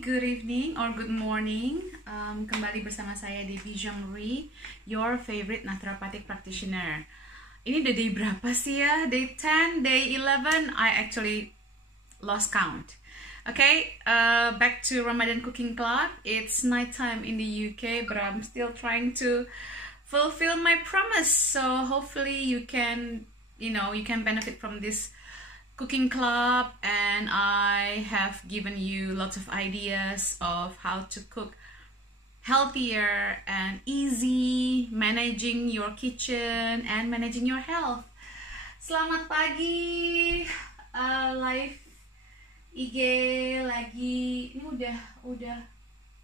good evening or good morning. Kembali bersama saya Devi Jeongri, your favorite naturopathic practitioner. Ini udah day berapa sih ya? Day 10, day 11, I actually lost count. Okay, back to Ramadan Cooking Club. It's night time in the UK, but I'm still trying to fulfill my promise. So hopefully you can benefit from this cooking club, and I have given you lots of ideas of how to cook healthier and easy, managing your kitchen and managing your health. Selamat pagi, live IG lagi. Ini udah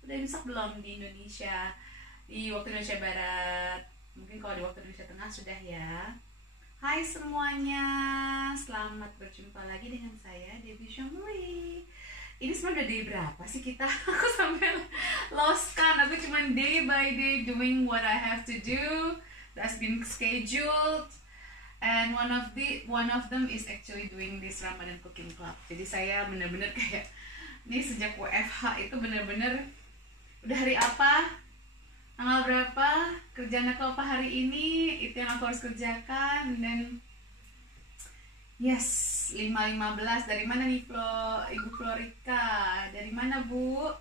imsak belum di Indonesia, di waktu Indonesia Barat? Mungkin kalau di waktu Indonesia Tengah sudah ya. Hai semuanya, selamat berjumpa lagi dengan saya Devi Jeongri. Ini sebenarnya udah day berapa sih kita? Aku sampai lost kan. Aku cuma day by day doing what I have to do. That's been scheduled. And one of them is actually doing this Ramadan Cooking Club. Jadi saya bener-bener kayak ini sejak WFH itu bener-bener udah hari apa? Tanggal berapa, kerjaan aku apa hari ini, itu yang aku harus kerjakan. Dan yes, 5.15. Dari mana nih Ibu Florika? Dari mana Bu?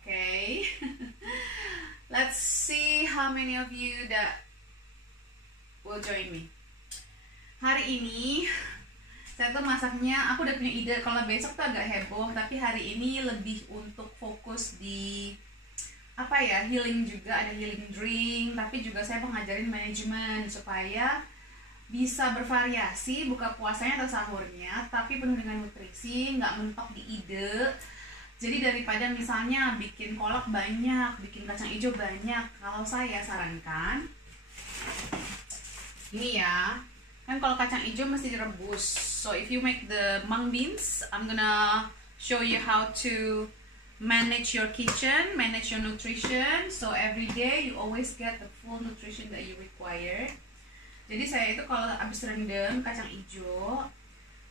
Okay. Let's see how many of you that will join me. Hari ini saya tuh masaknya, aku udah punya ide. Kalau besok tuh agak heboh, tapi hari ini lebih untuk fokus di healing juga. Ada healing drink, tapi juga saya mau ngajarin manajemen supaya bisa bervariasi buka puasanya atau sahurnya, tapi penuh dengan nutrisi, nggak mentok di ide. Jadi daripada misalnya bikin kolak banyak, bikin kacang hijau banyak, kalau saya sarankan ini ya. Kan kalau kacang hijau mesti direbus. So if you make the mung beans, I'm gonna show you how to manage your kitchen, manage your nutrition. So every day you always get the full nutrition that you require. Jadi saya itu kalau habis rendam kacang hijau,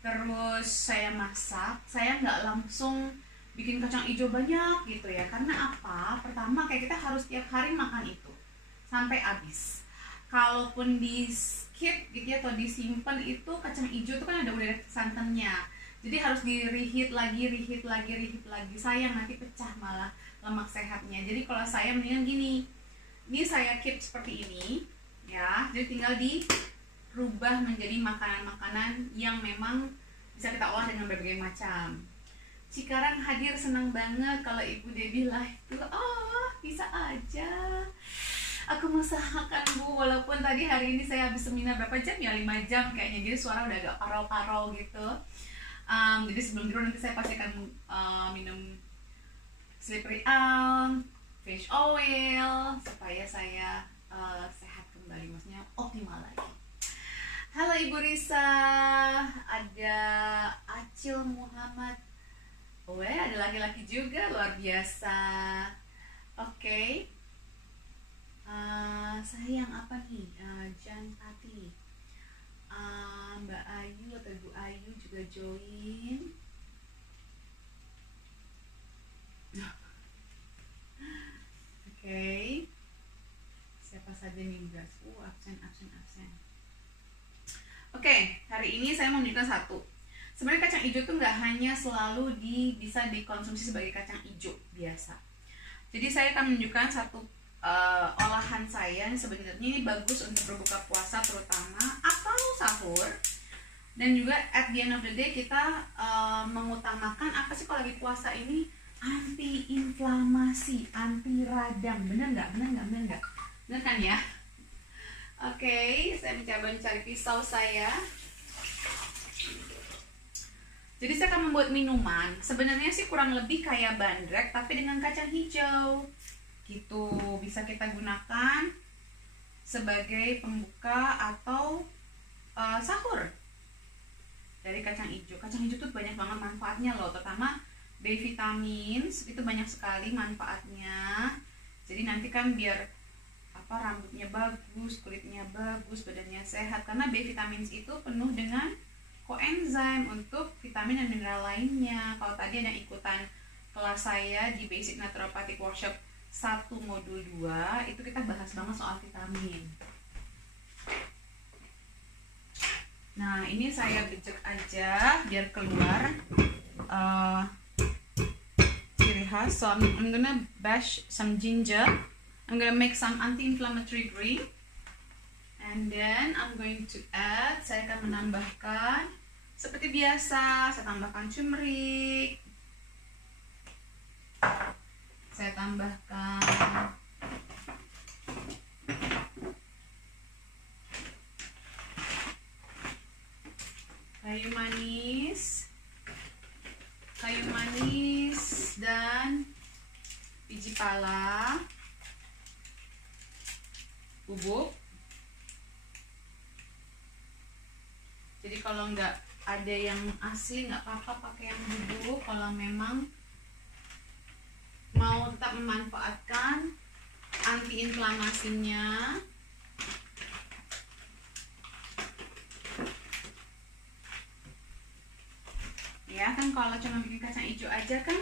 terus saya masak, saya nggak langsung bikin kacang hijau banyak gitu ya. Karena apa? Pertama kayak kita harus tiap hari makan itu sampai habis. Kalaupun di skip gitu ya, atau disimpan itu kacang hijau itu kan udah santannya, jadi harus di reheat lagi. Sayang nanti pecah malah lemak sehatnya. Jadi kalau saya mendingan gini, ini saya keep seperti ini ya, jadi tinggal dirubah menjadi makanan-makanan yang memang bisa kita olah dengan berbagai macam. Cikarang hadir, senang banget kalau Ibu Debbie live tuh. Bisa aja aku usahakan Bu, walaupun tadi hari ini saya habis seminar berapa jam ya, 5 jam kayaknya, jadi suara udah agak parau-parau gitu. Jadi sebelum tidur nanti saya pasti akan minum slippery elm, fish oil, supaya saya sehat kembali, maksudnya optimal lagi. Halo Ibu Risa, ada Acil Muhammad, ada laki-laki juga, luar biasa. Oke. Saya yang apa nih? Jan Pati, Mbak Ayu atau Ibu Ayu juga join. Oke. Siapa saja nih guys? Absen. Oke, hari ini saya mau menunjukkan satu. Sebenarnya kacang hijau tuh nggak hanya selalu bisa dikonsumsi sebagai kacang hijau biasa. Jadi saya akan menunjukkan satu olahan saya yang sebenarnya ini bagus untuk berbuka puasa terutama atau sahur, dan juga at the end of the day kita mengutamakan apa sih kalau lagi puasa ini? Anti inflamasi, anti radang. Bener kan ya? Oke, saya mencoba mencari pisau saya. Jadi saya akan membuat minuman, sebenarnya sih kurang lebih kayak bandrek tapi dengan kacang hijau gitu. Bisa kita gunakan sebagai pembuka atau sahur dari kacang hijau. Kacang hijau tuh banyak banget manfaatnya loh, terutama B vitamins itu banyak sekali manfaatnya. Jadi nanti kan biar rambutnya bagus, kulitnya bagus, badannya sehat, karena B vitamins itu penuh dengan koenzim, untuk vitamin dan mineral lainnya. Kalau tadi ada yang ikutan kelas saya di Basic Naturopathic Workshop 1 modul 2, itu kita bahas banget soal vitamin. Nah, ini saya becek aja biar keluar ciri khas. So I'm gonna bash some ginger. I'm gonna make some anti-inflammatory drink. And then I'm going to add, saya akan menambahkan seperti biasa, saya tambahkan turmeric. Saya tambahkan kayu manis dan biji pala, bubuk. Jadi kalau nggak ada yang asli nggak apa-apa pakai yang bubuk. Kalau memang mau tetap memanfaatkan anti-inflamasinya, ya kan. Kalau cuma bikin kacang hijau aja kan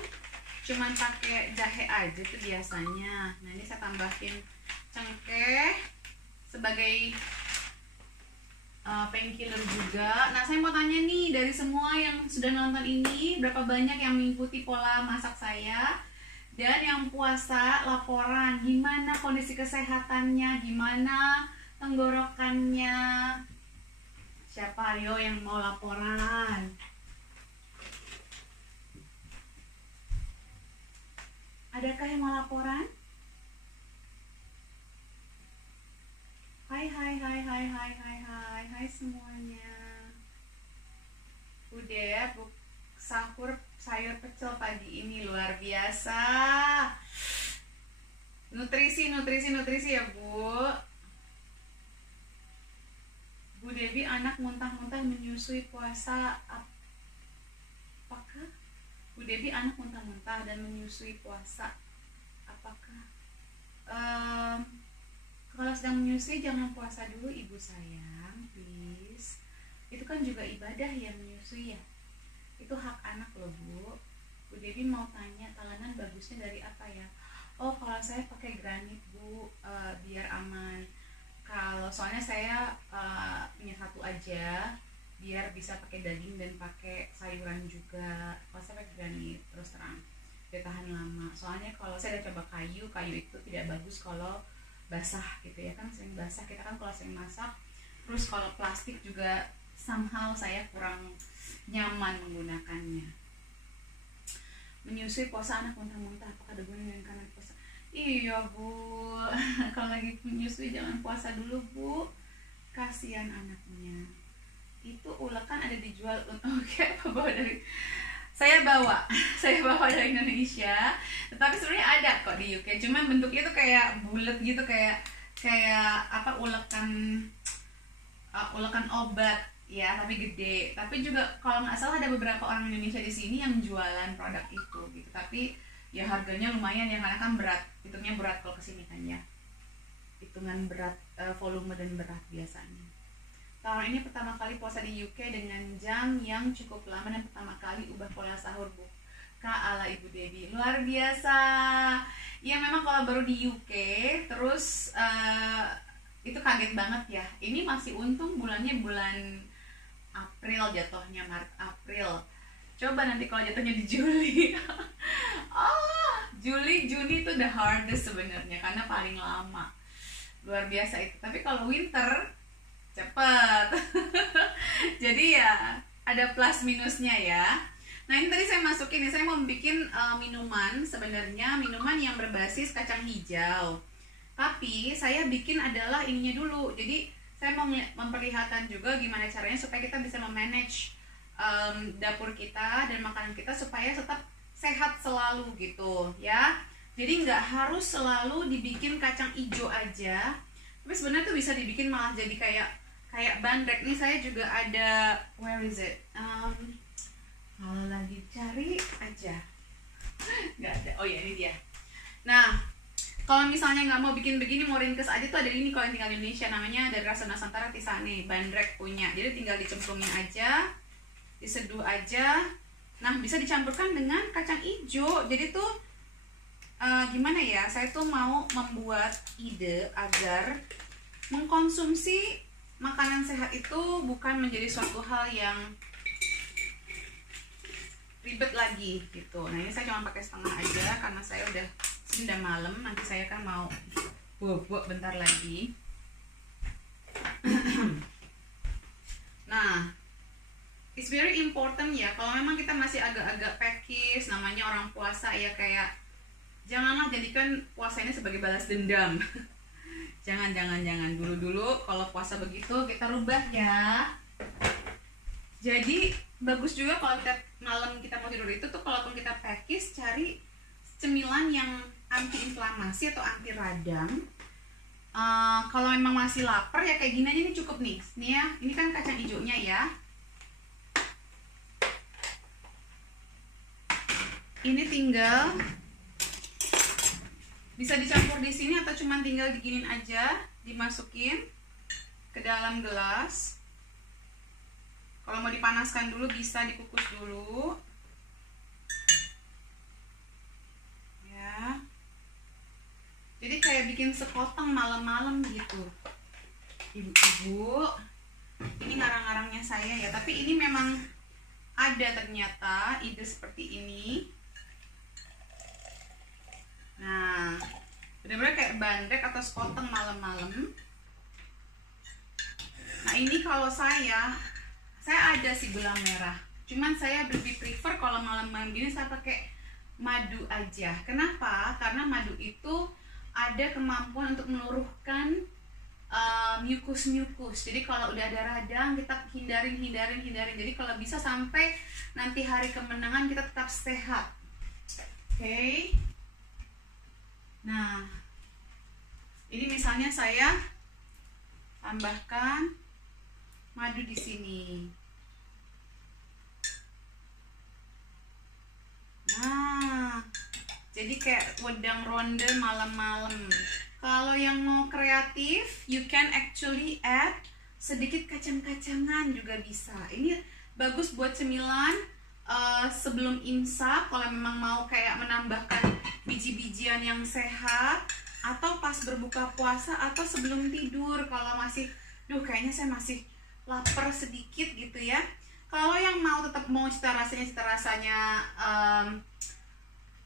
cuma pakai jahe aja tuh biasanya. Nah, ini saya tambahin cengkeh sebagai painkiller juga. Nah, saya mau tanya nih, dari semua yang sudah nonton ini, berapa banyak yang mengikuti pola masak saya? Dan yang puasa, laporan gimana kondisi kesehatannya, gimana tenggorokannya. Siapa ayo yang mau laporan? Adakah yang mau laporan? Hai semuanya. Udah ya, sahur sayur pecel pagi ini luar biasa. Nutrisi ya, Bu. Bu Devi, anak muntah-muntah menyusui puasa. Apakah? Bu Devi, anak muntah-muntah dan menyusui puasa. Apakah? Kalau sedang menyusui jangan puasa dulu, Ibu sayang, please. Itu kan juga ibadah ya, menyusui ya. Itu hak anak loh, Bu. Bu Devi mau tanya, talenan bagusnya dari apa ya? Oh, kalau saya pakai granit, Bu, biar aman. Kalau soalnya saya punya satu aja, biar bisa pakai daging dan pakai sayuran juga. Kalau saya pakai granit, terus terang, dia tahan lama. Soalnya kalau saya udah coba kayu itu tidak bagus kalau basah gitu ya kan, sering basah kita kan kalau sering masak. Terus kalau plastik juga somehow saya kurang nyaman menggunakannya. Menyusui puasa anak muntah-muntah, apakah ada gunanya dengan karena puasa? Iya, Bu. Kalau lagi menyusui jangan puasa dulu, Bu. Kasihan anaknya. Itu ulekan ada dijual. Oke, apa bawa dari saya bawa dari Indonesia, tetapi sebenarnya ada kok di UK, cuman bentuknya tuh kayak bulat gitu, kayak apa, ulekan obat ya, tapi gede. Tapi juga kalau nggak salah ada beberapa orang Indonesia di sini yang jualan produk itu gitu, tapi ya harganya lumayan ya, karena kan berat, hitungnya berat kalau kesini kan ya, hitungan berat, volume dan berat biasanya. Tahun ini pertama kali puasa di UK dengan jam yang cukup lama dan pertama kali ubah pola sahur, Bu. Kak ala Ibu Devi, luar biasa. Ya memang kalau baru di UK terus itu kaget banget ya. Ini masih untung bulannya bulan April jatuhnya, Maret April. Coba nanti kalau jatuhnya di Juli. Juli Juni itu the hardest sebenarnya karena paling lama. Luar biasa itu. Tapi kalau winter cepet. Jadi ya ada plus minusnya ya. Nah, ini tadi saya masukin nih, saya mau bikin minuman, sebenarnya minuman yang berbasis kacang hijau. Tapi saya bikin adalah ininya dulu. Jadi saya mau memperlihatkan juga gimana caranya supaya kita bisa memanage dapur kita dan makanan kita supaya tetap sehat selalu gitu ya. Jadi nggak harus selalu dibikin kacang hijau aja. Tapi sebenarnya tuh bisa dibikin malah jadi kayak bandrek. Nih saya juga ada, where is it? Kalau lagi cari aja nggak ada. Oh ya, ini dia. Nah, kalau misalnya nggak mau bikin begini, mau ringkes aja tuh ada ini kalau yang tinggal di Indonesia, namanya dari Rasa Nusantara Tisane, bandrek punya. Jadi tinggal dicemplungin aja diseduh aja. Nah, bisa dicampurkan dengan kacang hijau. Jadi tuh gimana ya, saya tuh mau membuat ide agar mengkonsumsi makanan sehat itu bukan menjadi suatu hal yang ribet lagi gitu. Nah, ini saya cuma pakai setengah aja karena saya udah malam, nanti saya kan mau bobok bentar lagi. Nah, it's very important ya, kalau memang kita masih agak-agak pekis, namanya orang puasa ya, kayak janganlah jadikan puasa ini sebagai balas dendam. jangan dulu kalau puasa begitu kita rubah ya. Jadi bagus juga kalau kita malam kita mau tidur itu tuh, kalaupun kita pekis, cari cemilan yang anti inflamasi atau anti radang. Kalau memang masih lapar ya kayak gini aja nih cukup nih. Nih ya, ini kan kacang hijaunya ya. Ini tinggal bisa dicampur di sini atau cuma tinggal diginin aja, dimasukin ke dalam gelas. Kalau mau dipanaskan dulu bisa dikukus dulu. Ya. Jadi kayak bikin sekoteng malam-malam gitu. Ibu-ibu, ini ngarang-ngarangnya saya ya, tapi ini memang ada ternyata ide seperti ini. Nah, benar-benar kayak bandrek atau sekoteng malam-malam. Nah, ini kalau saya ada sih gula merah. Cuman saya lebih prefer kalau malam-malam gini saya pakai madu aja. Kenapa? Karena madu itu ada kemampuan untuk meluruhkan mukus. Jadi kalau udah ada radang kita hindarin. Jadi kalau bisa sampai nanti hari kemenangan kita tetap sehat. Oke. Nah, ini misalnya saya tambahkan madu di sini. Nah, jadi kayak wedang ronde malam-malam. Kalau yang mau kreatif, you can actually add sedikit kacang-kacangan juga bisa. Ini bagus buat cemilan sebelum imsak, kalau memang mau kayak menambahkan biji-bijian yang sehat, atau pas berbuka puasa, atau sebelum tidur kalau masih, kayaknya saya masih lapar sedikit gitu ya. Kalau yang tetap mau cita rasanya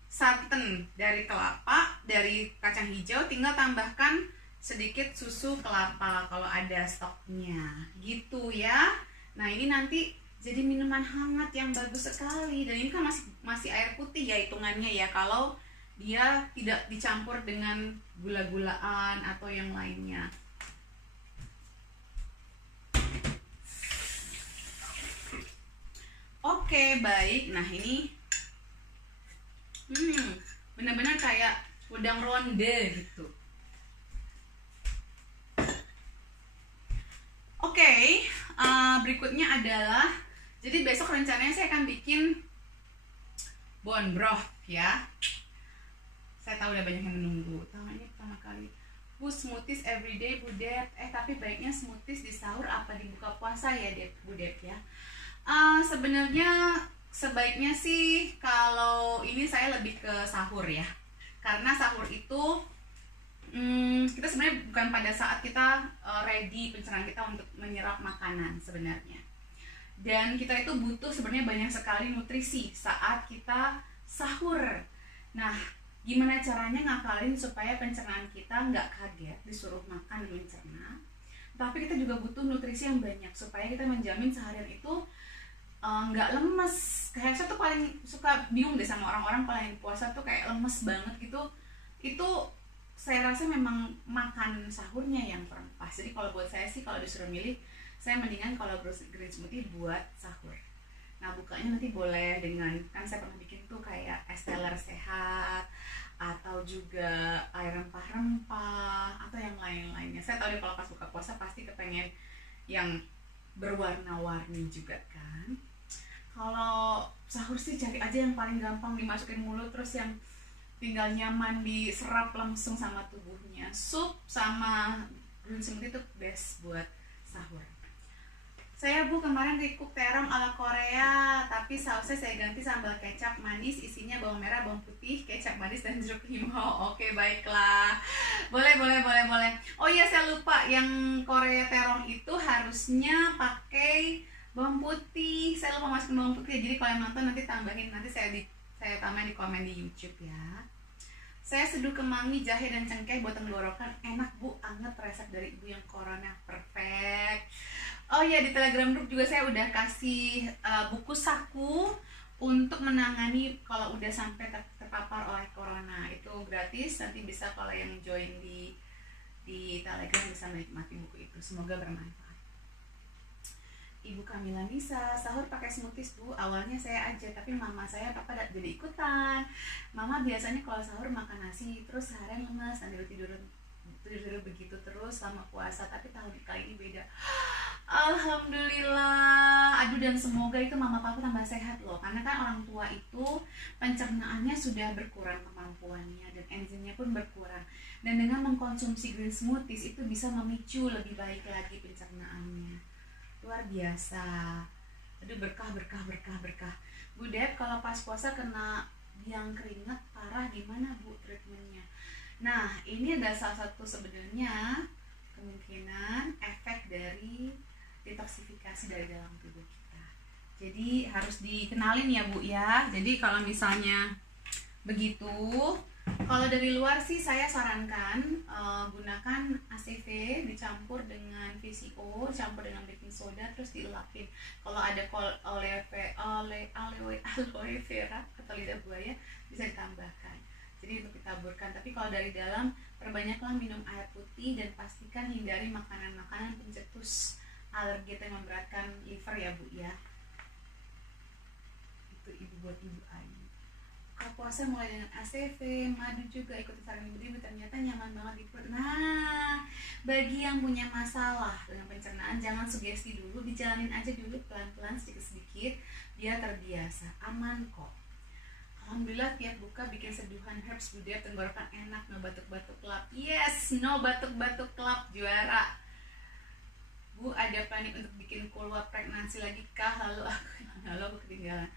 santan dari kelapa, dari kacang hijau, tinggal tambahkan sedikit susu kelapa kalau ada stoknya gitu ya. Nah, ini nanti jadi minuman hangat yang bagus sekali, dan ini kan masih air putih ya hitungannya ya, kalau dia tidak dicampur dengan gula-gulaan atau yang lainnya. Oke, baik. Nah, ini benar-benar kayak udang ronde gitu. Oke, berikutnya adalah, jadi besok rencananya saya akan bikin bone broth ya. Saya tahu udah banyak yang menunggu. Tahu ini pertama kali. Bu, smoothies everyday Bu Dep. Tapi baiknya smoothies di sahur apa di buka puasa ya Bu Dep ya? Sebenarnya sebaiknya sih kalau ini saya lebih ke sahur ya. Karena sahur itu kita sebenarnya bukan pada saat kita ready pencernaan kita untuk menyerap makanan sebenarnya. Dan kita itu butuh sebenarnya banyak sekali nutrisi saat kita sahur. Nah, gimana caranya ngakalin supaya pencernaan kita nggak kaget disuruh makan dan mencerna, tapi kita juga butuh nutrisi yang banyak supaya kita menjamin seharian itu nggak lemes. Kayak saya tuh paling suka bingung deh sama orang-orang kalau yang puasa tuh kayak lemes banget gitu. Itu saya rasa memang makan sahurnya yang kurang pas. Jadi kalau buat saya sih, kalau disuruh milih, saya mendingan kalau green smoothie buat sahur. Nah, bukanya nanti boleh dengan, kan saya pernah bikin tuh kayak es teler sehat, atau juga air rempah-rempah, atau yang lain-lainnya. Saya tahu deh kalau pas buka puasa pasti kepengen yang berwarna-warni juga kan. Kalau sahur sih cari aja yang paling gampang dimasukin mulut, terus yang tinggal nyaman diserap langsung sama tubuhnya. Sup sama green smoothie itu best buat sahur. Saya Bu kemarin recook terong ala Korea, tapi sausnya saya ganti sambal kecap manis, isinya bawang merah, bawang putih, kecap manis dan jeruk limau. Oke, baiklah. Boleh. Oh iya, saya lupa, yang Korea terong itu harusnya pakai bawang putih. Saya lupa masukin bawang putih. Jadi kalau yang nonton nanti tambahin, nanti saya tambahin di komen di YouTube ya. Saya seduh kemangi, jahe, dan cengkeh buat tenggorokan. Enak Bu, anget, resep dari ibu yang corona. Perfect. Oh ya, di Telegram group juga saya udah kasih buku saku untuk menangani kalau udah sampai terpapar oleh corona. Itu gratis, nanti bisa kalau yang join di Telegram bisa menikmati buku itu. Semoga bermanfaat. Ibu Kamila Nisa, sahur pakai smoothies Bu. Awalnya saya aja, tapi mama saya papa jadi ikutan. Mama biasanya kalau sahur makan nasi, terus seharian lemas, sambil tidur begitu terus selama puasa, tapi tahun kali ini beda. Alhamdulillah. Aduh, dan semoga itu mama papa tambah sehat loh, karena kan orang tua itu pencernaannya sudah berkurang kemampuannya dan enzimnya pun berkurang, dan dengan mengkonsumsi green smoothies itu bisa memicu lebih baik lagi pencernaannya. Luar biasa. Aduh, berkah. Bu Dep, kalau pas puasa kena biang keringat parah, gimana Bu treatmentnya? Nah, ini adalah salah satu sebenarnya kemungkinan efek dari detoksifikasi dari dalam tubuh kita. Jadi harus dikenalin ya Bu ya. Jadi kalau misalnya begitu, kalau dari luar sih saya sarankan gunakan ACV dicampur dengan VCO, campur dengan baking soda, terus dielapin. Kalau ada aloe vera atau lidah buaya bisa ditambahkan. Jadi untuk ditaburkan. Tapi kalau dari dalam, perbanyaklah minum air putih dan pastikan hindari makanan-makanan pencetus alergi atau yang memberatkan liver ya Bu ya. Itu ibu buat ibu Ayu. Buka puasa mulai dengan ACV, madu juga, ikuti saran ibu ternyata nyaman banget di perut. Nah, bagi yang punya masalah dengan pencernaan, jangan sugesti dulu, dijalanin aja dulu pelan-pelan sedikit-sedikit biar terbiasa, aman kok. Alhamdulillah tiap buka bikin seduhan herbs Bu Dep, tenggorokan enak, no batuk-batuk kelap. Yes, no batuk-batuk kelap, juara. Bu, ada planning untuk bikin kulwa pregnancy lagi kah? Lalu aku ketinggalan.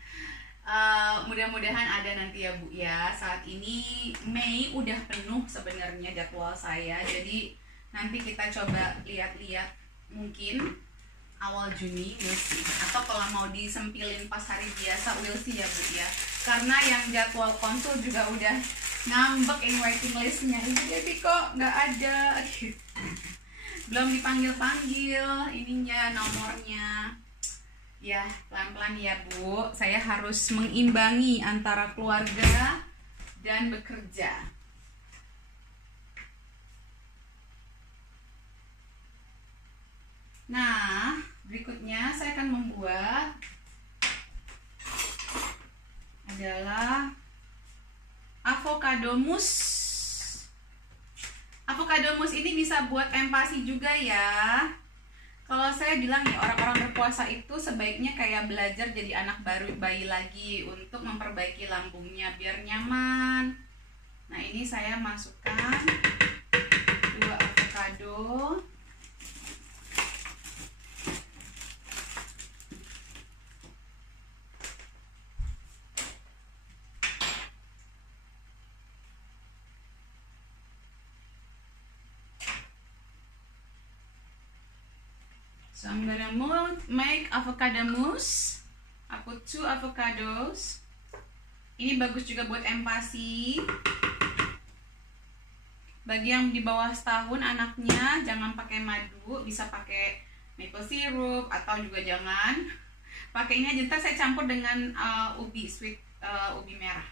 Mudah-mudahan ada nanti ya Bu ya. Saat ini Mei udah penuh sebenarnya jadwal saya, jadi nanti kita coba lihat-lihat mungkin awal Juni, we'll see. Atau kalau mau disempilin pas hari biasa, we'll see ya Bu ya. Karena yang jadwal konsul juga udah ngambek ini waiting listnya. Ibu Devi kok nggak ada, belum dipanggil-panggil ininya nomornya. Ya pelan-pelan ya Bu, saya harus mengimbangi antara keluarga dan bekerja. Nah, berikutnya saya akan membuat adalah avocado mousse. Avocado mousse ini bisa buat empasi juga ya. Kalau saya bilang nih, orang-orang berpuasa itu sebaiknya kayak belajar jadi anak bayi lagi untuk memperbaiki lambungnya biar nyaman. Nah, ini saya masukkan 2 avocado. So I'm gonna make avocado mousse. I put 2 avocados. Ini bagus juga buat empasi. Bagi yang di bawah setahun anaknya, jangan pakai madu, bisa pakai maple syrup atau juga jangan. Pakai ini aja. Ntar saya campur dengan ubi sweet, ubi merah.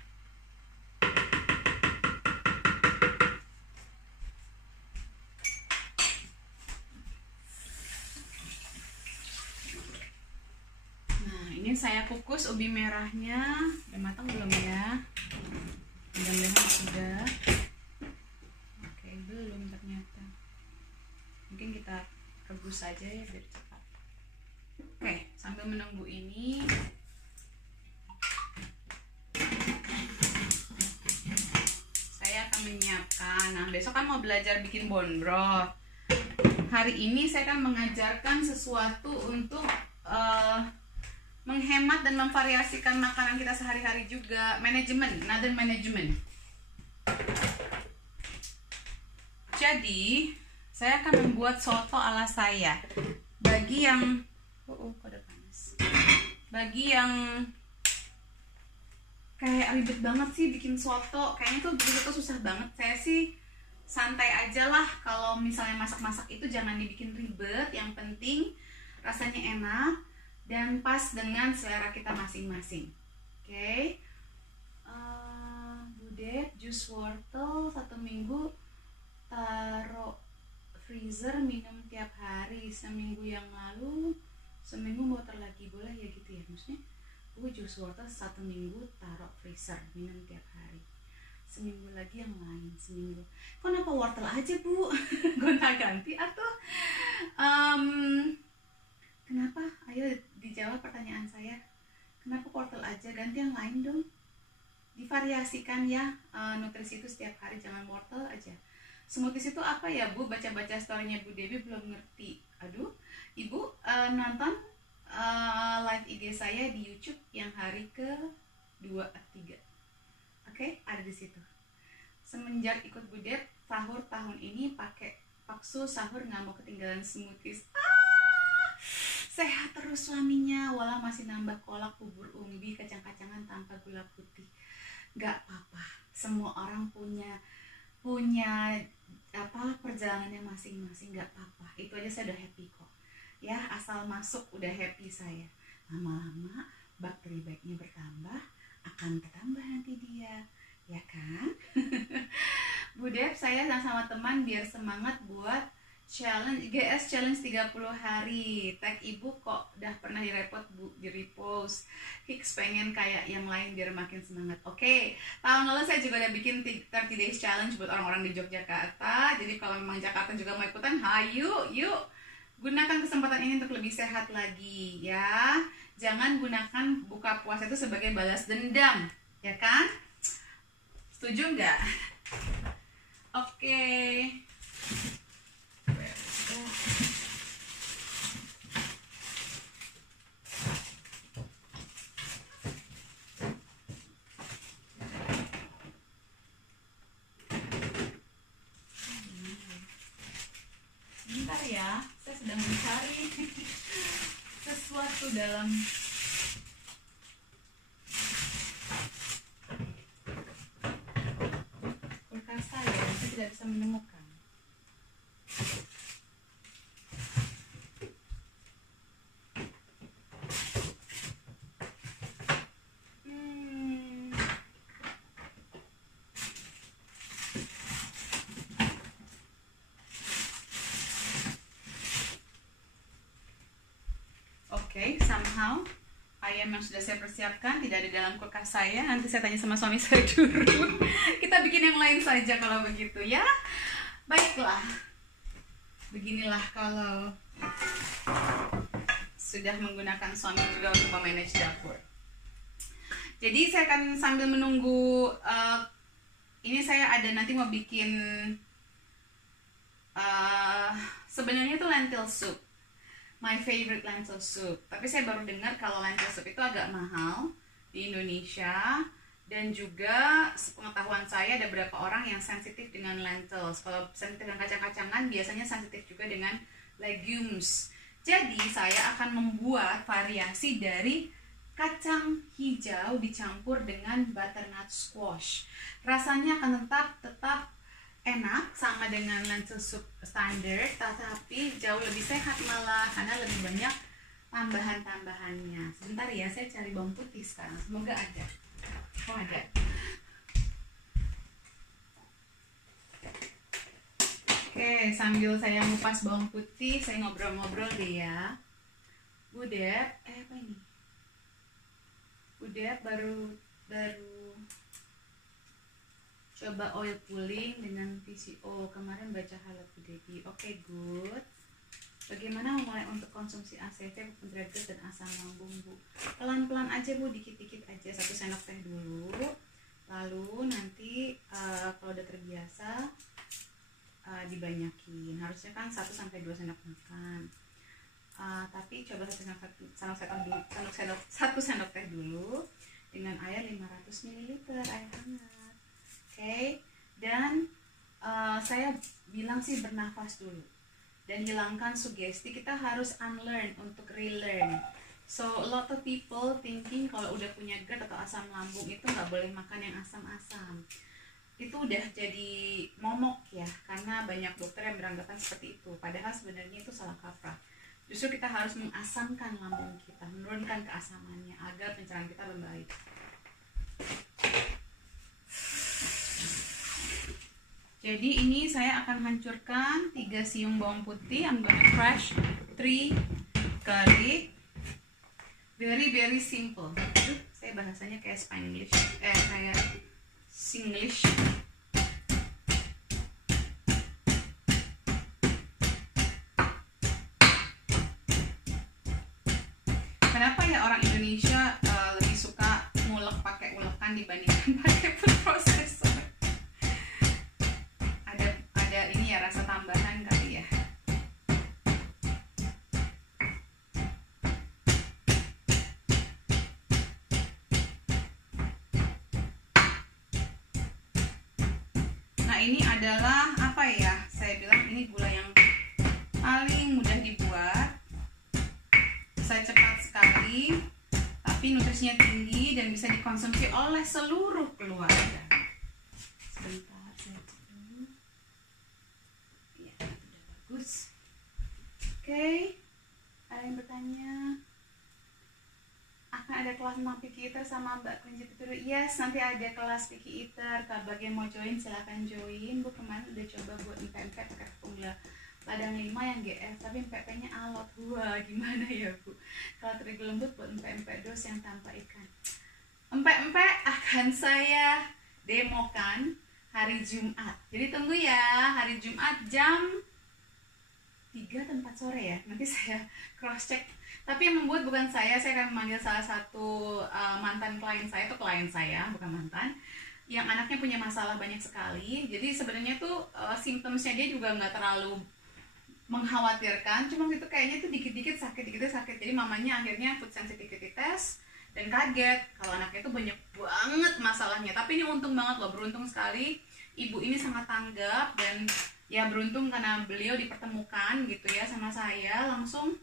Ini saya kukus ubi merahnya. Udah matang belum ya? Mudah-mudahan sudah. Oke, belum ternyata. Mungkin kita rebus saja ya biar cepat. Oke, sambil menunggu ini, saya akan menyiapkan. Nah, besok kan mau belajar bikin bone broth. hari ini saya akan mengajarkan sesuatu untuk menghemat dan memvariasikan makanan kita sehari-hari juga. Another management. Jadi, saya akan membuat soto ala saya. Bagi yang kok ada panas. Bagi yang kayak ribet banget sih bikin soto, kayaknya tuh bikin soto susah banget. Saya sih santai aja lah. Kalau misalnya masak-masak itu jangan dibikin ribet. Yang penting rasanya enak dan pas dengan selera kita masing-masing. Oke. Budep jus wortel 1 minggu, taruh freezer, minum tiap hari. Seminggu yang lalu, seminggu muter lagi, boleh ya gitu ya? Maksudnya jus wortel 1 minggu, taruh freezer, minum tiap hari. Seminggu lagi yang lain, seminggu. Kenapa wortel aja, Bu? Gonta-ganti atau kenapa? Ayo dijawab pertanyaan saya. Kenapa wortel aja? Ganti yang lain dong. Divariasikan ya nutrisi itu setiap hari, jangan wortel aja. Smoothies itu apa ya, Bu? Baca-baca story-nya Bu Dewi belum ngerti. Aduh, Ibu nonton live IG saya di YouTube yang hari ke-2 atau 3. Oke, ada di situ. Semenjak ikut Bu Dev sahur tahun ini pakai paksu sahur, nggak mau ketinggalan smoothies. Sehat terus suaminya, walau masih nambah kolak, bubur umbi, kacang-kacangan tanpa gula putih. Gak apa-apa, semua orang punya perjalanannya masing-masing, gak apa-apa. Itu aja saya udah happy kok. Ya, asal masuk udah happy saya. Lama-lama bakteri baiknya bertambah, akan bertambah nanti dia, ya kan? Bu Dev, saya sama teman biar semangat buat GS challenge 30 hari. Tag ibu kok udah pernah di repost. Hicks pengen kayak yang lain biar makin semangat. Oke, tahun lalu saya juga udah bikin 30 days challenge buat orang-orang di Yogyakarta. Jadi kalau memang Jakarta juga mau ikutan, hayu, yuk gunakan kesempatan ini untuk lebih sehat lagi ya. Jangan gunakan buka puasa itu sebagai balas dendam, ya kan? Setuju nggak? Oke. Sebentar ya, saya sedang mencari sesuatu dalam kulkas saya tidak bisa menemukan. Somehow ayam yang sudah saya persiapkan tidak ada dalam kulkas saya. Nanti saya tanya sama suami saya dulu. Kita bikin yang lain saja kalau begitu ya. Baiklah, beginilah kalau sudah menggunakan suami juga untuk memanage dapur. Jadi saya akan sambil menunggu ini, saya ada nanti mau bikin sebenarnya itu lentil soup. My favorite lentil soup. Tapi saya baru dengar kalau lentil soup itu agak mahal di Indonesia. Dan juga sepengetahuan saya ada beberapa orang yang sensitif dengan lentils. Kalau sensitif dengan kacang-kacangan biasanya sensitif juga dengan legumes. Jadi saya akan membuat variasi dari kacang hijau dicampur dengan butternut squash. Rasanya akan tetap enak sama dengan lentil soup standar, tetapi jauh lebih sehat malah karena lebih banyak tambahan-tambahannya. Sebentar ya, saya cari bawang putih sekarang. Semoga ada. Oh, ada. Oke, sambil saya ngupas bawang putih, saya ngobrol-ngobrol deh ya. Bu Dev, apa ini? Bu Dev baru coba oil pulling dengan PCO. Kemarin baca halat Bu Devi. Oke, good. Bagaimana memulai untuk konsumsi ACV, derajat dan asam lambung, Bu? Pelan-pelan aja, Bu, dikit-dikit aja. 1 sendok teh dulu. Lalu nanti kalau udah terbiasa, dibanyakin. Harusnya kan 1-2 sendok makan. Tapi coba 1 sendok teh dulu dengan air 500 ml air hangat. Oke. Dan saya bilang sih bernafas dulu dan hilangkan sugesti. Kita harus unlearn untuk relearn. So a lot of people thinking kalau udah punya GERD atau asam lambung itu nggak boleh makan yang asam-asam. Itu udah jadi momok ya, karena banyak dokter yang beranggapan seperti itu. Padahal sebenarnya itu salah kaprah. Justru kita harus mengasamkan lambung kita, menurunkan keasamannya agar pencernaan kita membaik. Jadi ini saya akan hancurkan 3 siung bawang putih. I'm gonna crush 3 garlic. Very simple. Saya bahasanya kayak Spanglish, kayak Singlish. Kenapa ya orang Indonesia lebih suka ngulek pakai ulekan dibandingkan pakai food processor? Ada ini ya, rasa tambahan kali ya. Nah ini adalah apa ya? Saya bilang ini gula yang paling mudah dibuat. Saya cepat sekali, tapi nutrisinya tinggi dan bisa dikonsumsi oleh seluruh keluarga. Sebentar, saya cek. Ya, udah bagus. Oke, ada yang bertanya? Akan ada kelas tentang picky eater sama Mbak Kelinci Pituru? Yes, nanti ada kelas picky eater. Kalau bagi yang mau join, silahkan join. Bu kemarin udah coba buat empek-empek pakai tepung ladang 5 yang GF, tapi empek-empeknya alot. Wah, gimana ya Bu? Kalau terigu lembut buat empek-empek dos yang tanpa ikan. Empek-empek akan saya demokan hari Jumat. Jadi tunggu ya, hari Jumat jam 3 atau 4 sore ya. Nanti saya cross check. Tapi yang membuat bukan saya akan memanggil salah satu mantan klien saya, itu klien saya, bukan mantan, yang anaknya punya masalah banyak sekali. Jadi sebenarnya tuh simptomsnya dia juga nggak terlalu mengkhawatirkan, cuma gitu kayaknya tuh dikit-dikit sakit. Jadi mamanya akhirnya food sensitivity test dan kaget kalau anaknya tuh banyak banget masalahnya. Tapi ini untung banget loh, beruntung sekali ibu ini sangat tanggap dan ya beruntung karena beliau dipertemukan gitu ya sama saya, langsung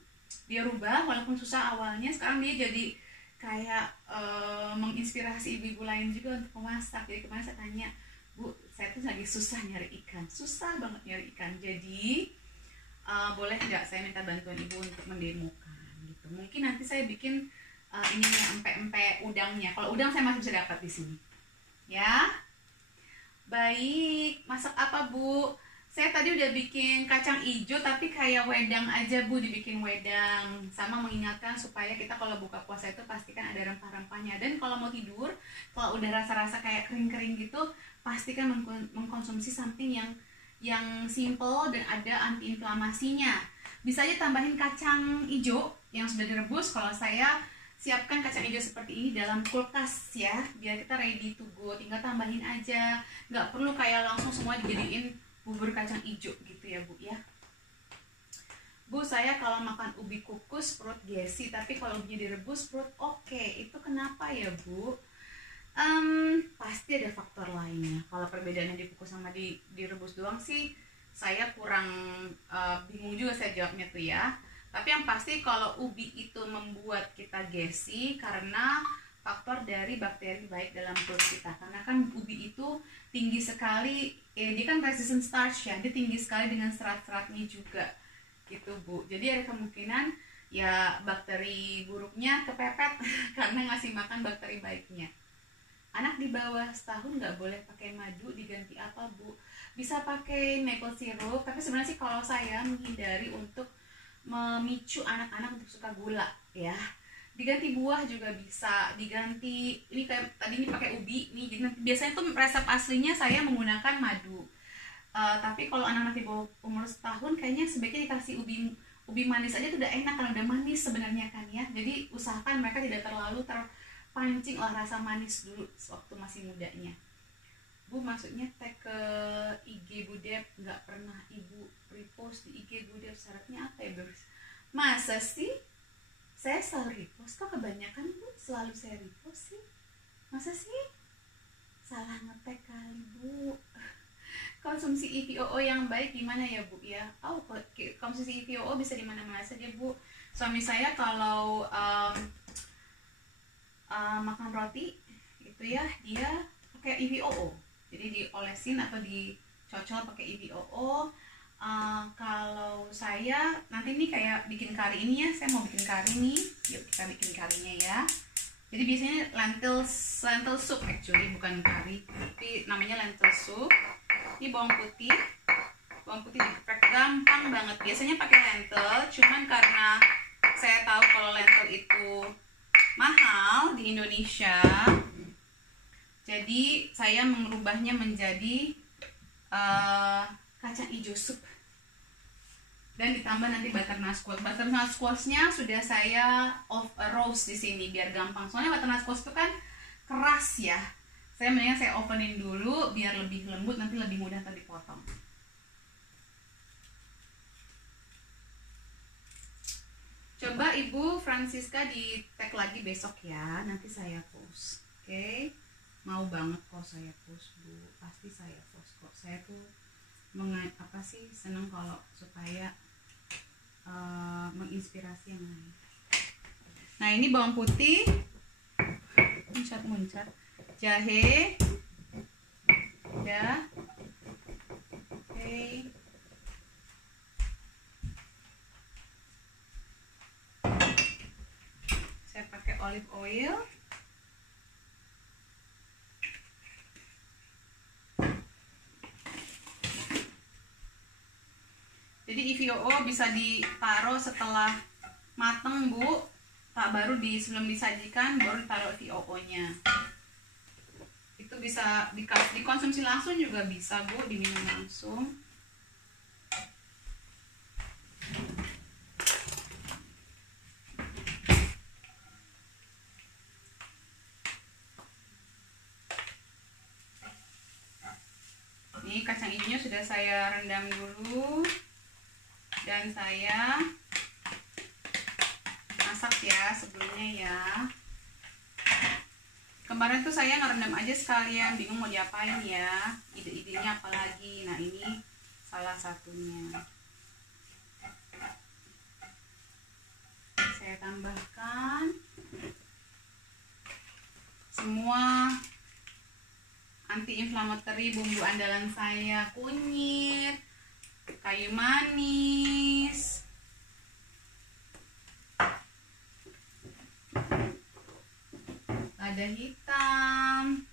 dia rubah walaupun susah awalnya. Sekarang dia jadi kayak menginspirasi ibu-ibu lain juga untuk memasak. Jadi kemarin saya tanya, Bu, saya tuh lagi susah nyari ikan, susah banget nyari ikan, jadi boleh nggak saya minta bantuan ibu untuk mendemokan gitu. Mungkin nanti saya bikin ininya empek-empek udangnya. Kalau udang saya masih bisa dapat di sini ya. Baik, masak apa Bu? Saya tadi udah bikin kacang hijau tapi kayak wedang aja Bu, dibikin wedang. Sama mengingatkan supaya kita kalau buka puasa itu pastikan ada rempah-rempahnya. Dan kalau mau tidur, kalau udah rasa-rasa kayak kering-kering gitu, pastikan mengkonsumsi something yang simple dan ada antiinflamasinya. Bisa aja tambahin kacang hijau yang sudah direbus. Kalau saya siapkan kacang hijau seperti ini dalam kulkas ya, biar kita ready to go. Tinggal tambahin aja, nggak perlu kayak langsung semua dijadiin bubur kacang hijau gitu ya Bu ya. Bu, saya kalau makan ubi kukus perut gesi, tapi kalau ubinya direbus perut oke. Itu kenapa ya Bu? Pasti ada faktor lainnya. Kalau perbedaannya dikukus sama direbus doang sih saya kurang bingung juga saya jawabnya tuh ya. Tapi yang pasti kalau ubi itu membuat kita gesi karena faktor dari bakteri baik dalam perut kita. Karena kan ubi itu tinggi sekali, dia kan resistant starch ya, dia tinggi sekali dengan serat-seratnya juga gitu Bu. Jadi ada kemungkinan ya bakteri buruknya kepepet karena ngasih makan bakteri baiknya. Anak di bawah setahun nggak boleh pakai madu, diganti apa Bu? Bisa pakai maple syrup, tapi sebenarnya sih kalau saya menghindari untuk memicu anak-anak untuk suka gula ya. Diganti buah juga bisa, diganti ini kayak tadi ini pakai ubi nih. Jadi nanti biasanya tuh resep aslinya saya menggunakan madu. Tapi kalau anak-anak di bawah umur setahun kayaknya sebaiknya dikasih ubi manis aja tuh udah enak, kan udah manis sebenarnya kan ya. Jadi usahakan mereka tidak terlalu terpancing oleh rasa manis dulu waktu masih mudanya. Bu, maksudnya tag ke IG Budep, nggak pernah Ibu repost di IG Budep, syaratnya apa ya, Bu? Masa sih? Saya selalu repost kok, kebanyakan Bu selalu saya repost sih. Masa sih? Salah nge-tag kali Bu. Konsumsi EVOO yang baik gimana ya Bu ya? Oh, konsumsi EVOO bisa di mana-mana saja Bu. Suami saya kalau makan roti itu ya, dia pakai EVOO. Jadi diolesin atau dicocol pakai EVOO. Kalau saya nanti nih kayak bikin kari ini ya, saya mau bikin kari nih. Yuk kita bikin karinya ya. Jadi biasanya lentil soup actually, bukan kari, tapi namanya lentil soup. Ini bawang putih digeprek, gampang banget. Biasanya pakai lentil, cuman karena saya tahu kalau lentil itu mahal di Indonesia, jadi saya mengubahnya menjadi kacang hijau soup. Dan ditambah nanti butternut squash. Butternut squashnya sudah saya roast di sini biar gampang. Soalnya butternut squash itu kan keras ya. Mendingan saya ovenin dulu biar lebih lembut, nanti lebih mudah tadi dipotong. Coba Ibu Francisca di tag lagi besok ya, nanti saya post. Oke? Mau banget kok saya post Bu, pasti saya post kok. Saya tuh senang kalau supaya menginspirasi yang lain. Nah ini bawang putih, muncat, jahe, ya, oke. Saya pakai olive oil. Jadi EVOO bisa ditaruh setelah mateng Bu, baru sebelum disajikan baru ditaruh EVOO-nya. Itu bisa dikonsumsi langsung juga bisa Bu, diminum langsung. Ini kacang hijaunya sudah saya rendam dulu. Dan saya masak ya sebelumnya ya. Kemarin tuh saya ngerendam aja sekalian, bingung mau diapain ya, ide-idenya apa lagi. Nah ini salah satunya. Saya tambahkan semua anti-inflammatory, bumbu andalan saya, kunyit, kayu manis, lada hitam,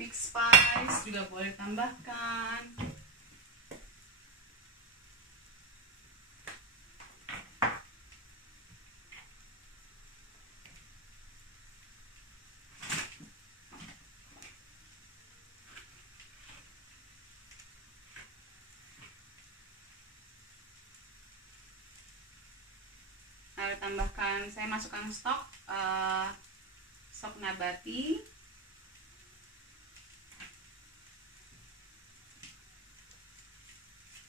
mix spice juga boleh tambahkan. Lalu tambahkan, saya masukkan stok nabati.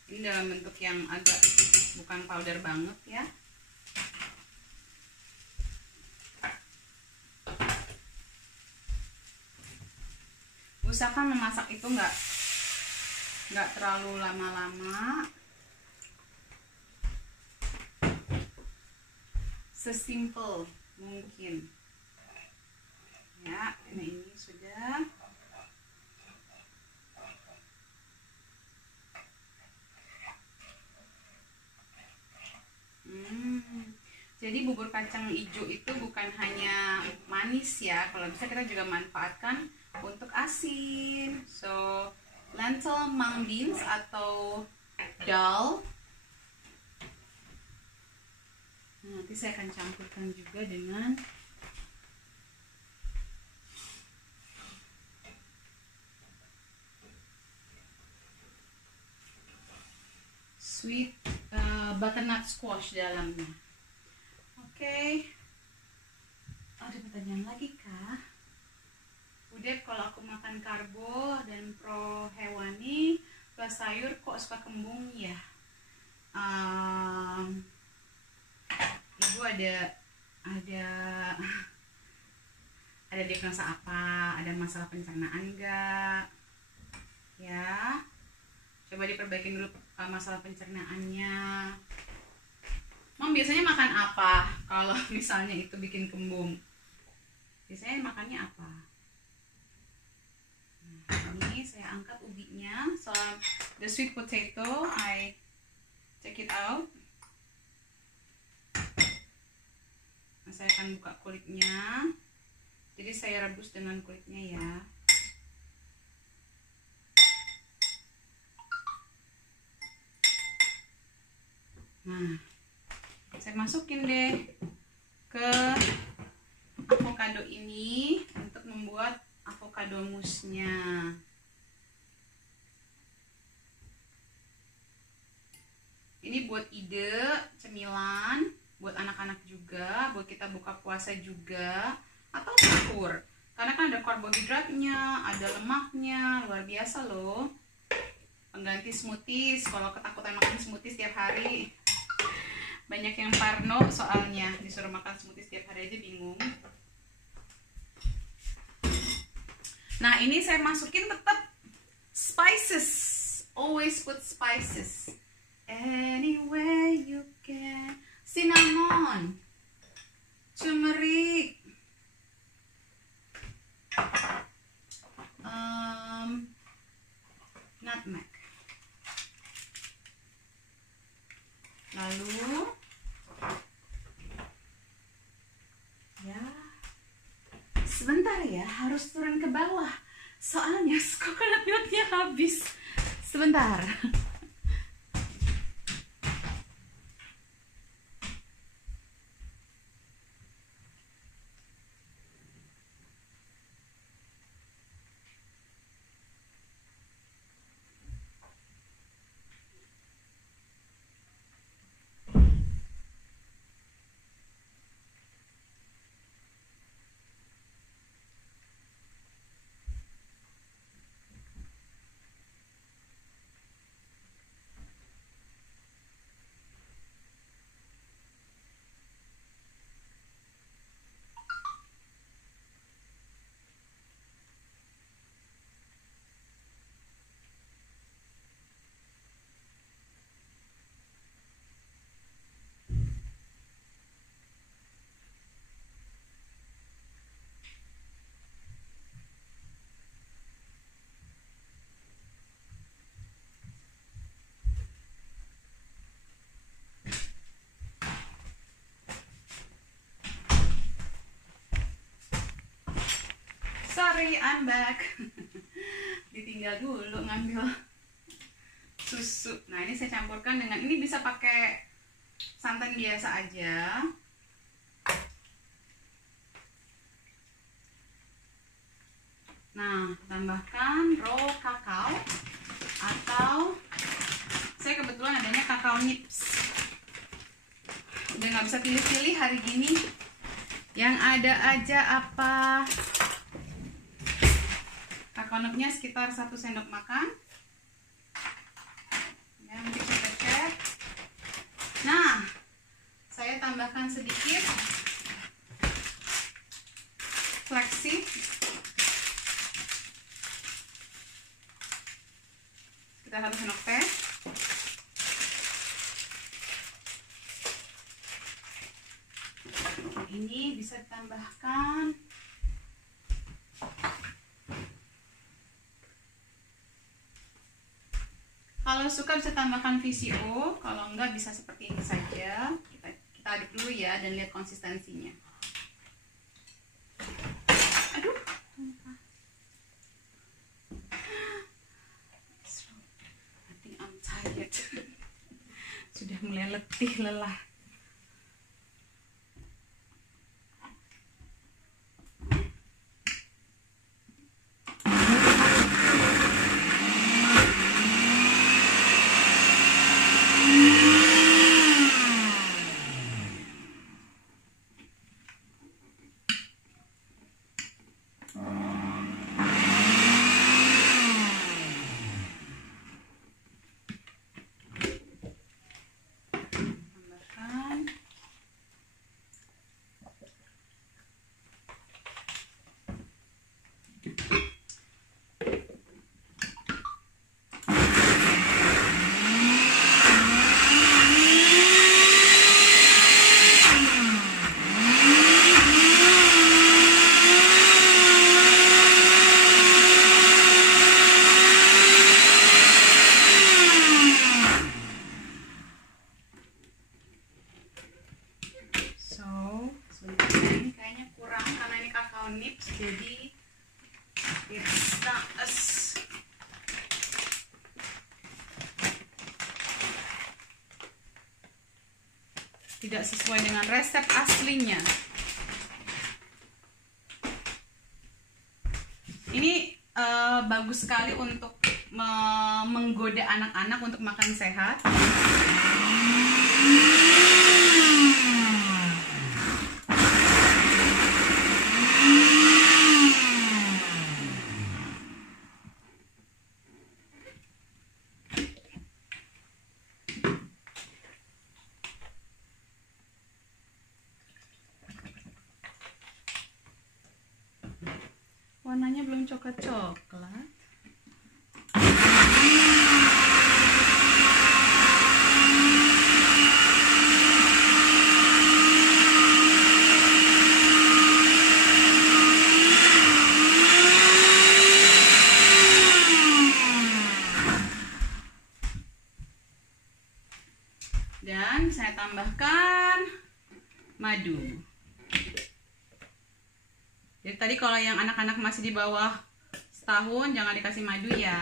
Ini dalam bentuk yang agak bukan powder banget ya. Usahakan memasak itu nggak terlalu lama-lama. Sesimpel mungkin ya. Ini sudah. Jadi bubur kacang hijau itu bukan hanya manis ya, kalau bisa kita juga manfaatkan untuk asin. So lentil mung beans atau dal. Nanti saya akan campurkan juga dengan sweet butternut squash dalamnya. Oke. Ada pertanyaan lagi kah? Udah, kalau aku makan karbo dan pro hewani plus sayur kok suka kembung ya? Ibu ada diagnosa apa? Ada masalah pencernaan enggak? Ya, coba diperbaiki dulu masalah pencernaannya. Mam biasanya makan apa kalau misalnya itu bikin kembung? Biasanya makannya apa? Nah, ini saya angkat ubinya. So the sweet potato, I take it out. Nah, saya akan buka kulitnya. Jadi saya rebus dengan kulitnya ya. Nah, saya masukin deh ke avocado ini untuk membuat avocado mousse-nya. Ini buat ide cemilan, buat anak-anak juga, buat kita buka puasa juga, atau sahur. Karena kan ada karbohidratnya, ada lemaknya, luar biasa loh. Pengganti smoothies, kalau ketakutan makan smoothies setiap hari. Banyak yang parno soalnya disuruh makan smoothies setiap hari aja bingung. Nah, ini saya masukin tetap spices. Always put spices. Anywhere you can. Cinnamon, turmeric, nutmeg. Lalu ya, sebentar ya, harus turun ke bawah soalnya coconut milknya habis. Sebentar. Sorry, I'm back. Ditinggal dulu ngambil susu. Nah, ini saya campurkan dengan, ini bisa pakai santan biasa aja. Nah, tambahkan raw kakao atau saya kebetulan adanya kakao nips. Udah nggak bisa pilih-pilih hari gini. Yang ada aja apa? Kakao nipsnya sekitar 1 sendok makan. Ya, nanti kita cek. Nah, saya tambahkan sedikit flaxseed. Kita 1 sendok teh. Ini bisa ditambahkan kalau suka bisa tambahkan VCO, kalau enggak bisa seperti ini saja. Kita aduk dulu ya dan lihat konsistensinya. Aduh, I think I'm tired. Sudah mulai letih, lelah. tidak sesuai dengan resep aslinya. Ini bagus sekali untuk menggoda anak-anak untuk makan sehat. Warnanya belum coklat-coklat. Dan saya tambahkan madu. Jadi tadi kalau yang anak-anak masih di bawah setahun jangan dikasih madu ya.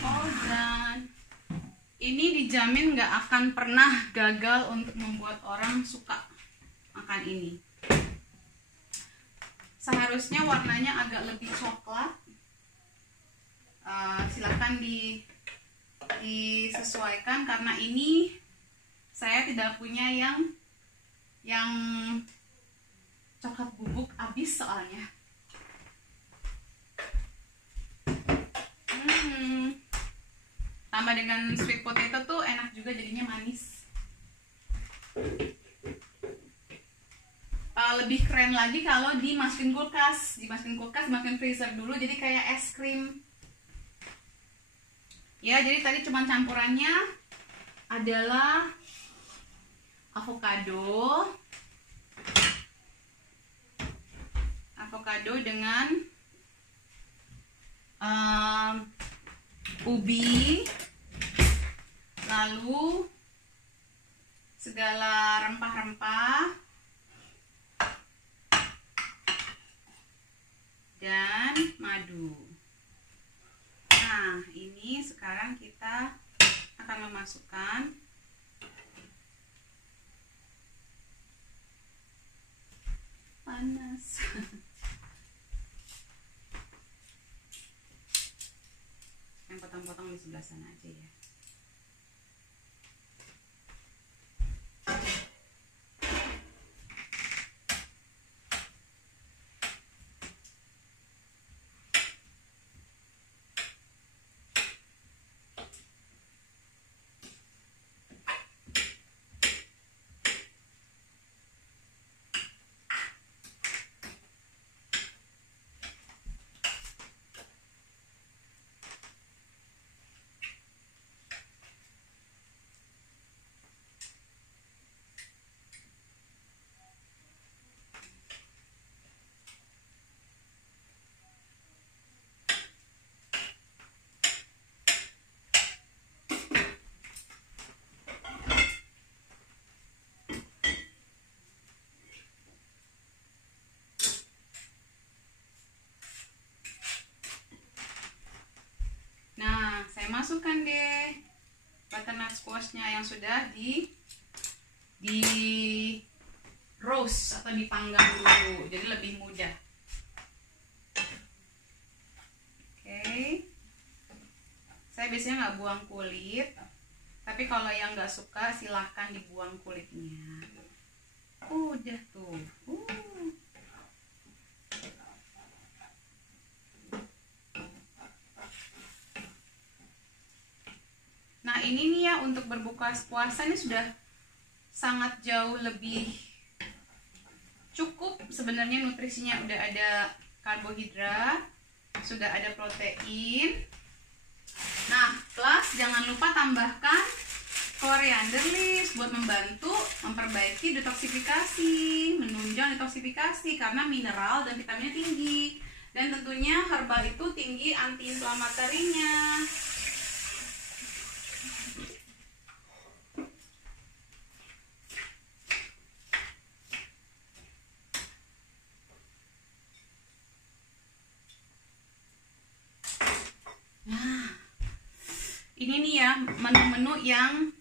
Oh, dan ini dijamin nggak akan pernah gagal untuk membuat orang suka makan ini. Seharusnya warnanya agak lebih coklat. Silakan disesuaikan karena ini saya tidak punya yang coklat bubuk habis soalnya. Tambah dengan sweet potato tuh enak juga, jadinya manis. Lebih keren lagi kalau dimasukin kulkas, dimasukin freezer dulu jadi kayak es krim. Ya, jadi tadi cuma campurannya adalah avocado dengan ubi, lalu segala rempah-rempah dan madu. Nah, ini sekarang kita akan memasukkan panas. Yang potong-potong di sebelah sana aja ya. Nah, saya masukkan deh butternut squashnya yang sudah di roast atau dipanggang dulu, jadi lebih mudah. Oke, saya biasanya nggak buang kulit, tapi kalau yang nggak suka silahkan dibuang kulitnya. Udah tuh. Nah, ini nih ya, untuk berbuka puasa ini sudah sangat jauh lebih cukup sebenarnya nutrisinya. Udah ada karbohidrat, sudah ada protein. Nah, plus jangan lupa tambahkan coriander leaves buat membantu memperbaiki detoksifikasi, menunjang detoksifikasi karena mineral dan vitaminnya tinggi. Dan tentunya herbal itu tinggi anti-inflamatorinya. ya, menu-menu yang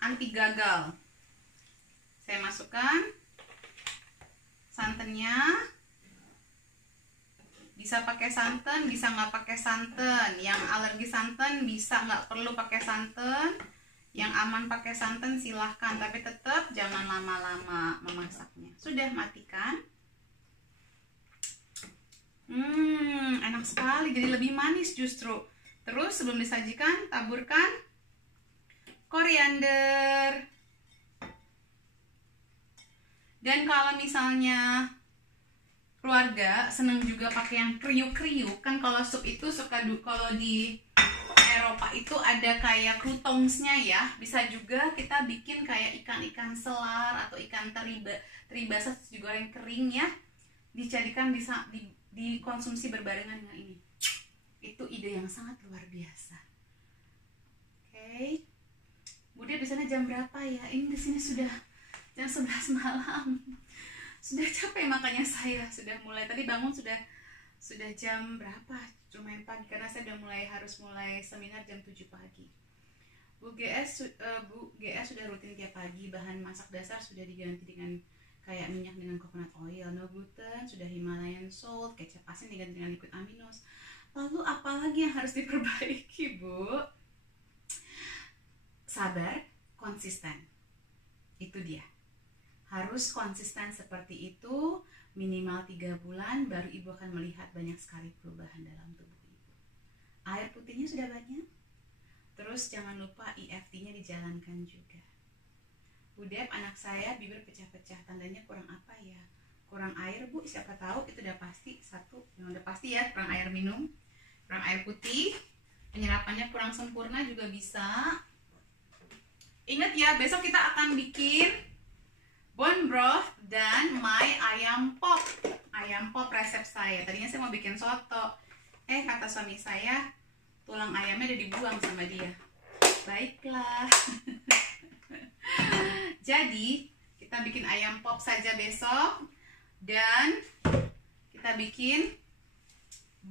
anti gagal. Saya masukkan santannya. Bisa pakai santan, bisa nggak pakai santan. Yang alergi santan bisa nggak perlu pakai santan. Yang aman pakai santan silahkan, tapi tetap jangan lama-lama memasaknya. Sudah, matikan. Enak sekali, jadi lebih manis justru. Terus sebelum disajikan, taburkan koriander. Dan kalau misalnya keluarga seneng juga pakai yang kriuk-kriuk, kan kalau sup itu suka kalau di Eropa itu ada kayak croutonsnya ya. Bisa juga kita bikin kayak ikan-ikan selar atau ikan teri basah digoreng kering ya. Dijadikan bisa dikonsumsi berbarengan dengan ini. Itu ide yang sangat luar biasa. Oke. Bude di sana jam berapa ya? Ini di sini sudah jam 11 malam. Sudah capek makanya saya sudah mulai tadi bangun sudah jam berapa? Lumayan pagi karena saya harus mulai seminar jam 7 pagi. Bu GS sudah rutin tiap pagi. Bahan masak dasar sudah diganti dengan kayak minyak dengan coconut oil, no gluten, sudah Himalayan salt, kecap asin diganti dengan liquid aminos. Lalu apalagi yang harus diperbaiki, Bu? Sabar, konsisten. Itu dia. Harus konsisten seperti itu, minimal 3 bulan baru Ibu akan melihat banyak sekali perubahan dalam tubuh Ibu. Air putihnya sudah banyak. Terus jangan lupa EFT-nya dijalankan juga. Budep, anak saya bibir pecah-pecah, tandanya kurang apa ya? Kurang air, Bu. Siapa tahu itu udah pasti satu, yang udah pasti ya, kurang air minum, kurang air putih, penyerapannya kurang sempurna juga bisa. Ingat ya, besok kita akan bikin bone broth dan my ayam pop. Ayam pop resep saya. Tadinya saya mau bikin soto. Kata suami saya, tulang ayamnya udah dibuang sama dia. Baiklah. Jadi kita bikin ayam pop saja besok. Dan kita bikin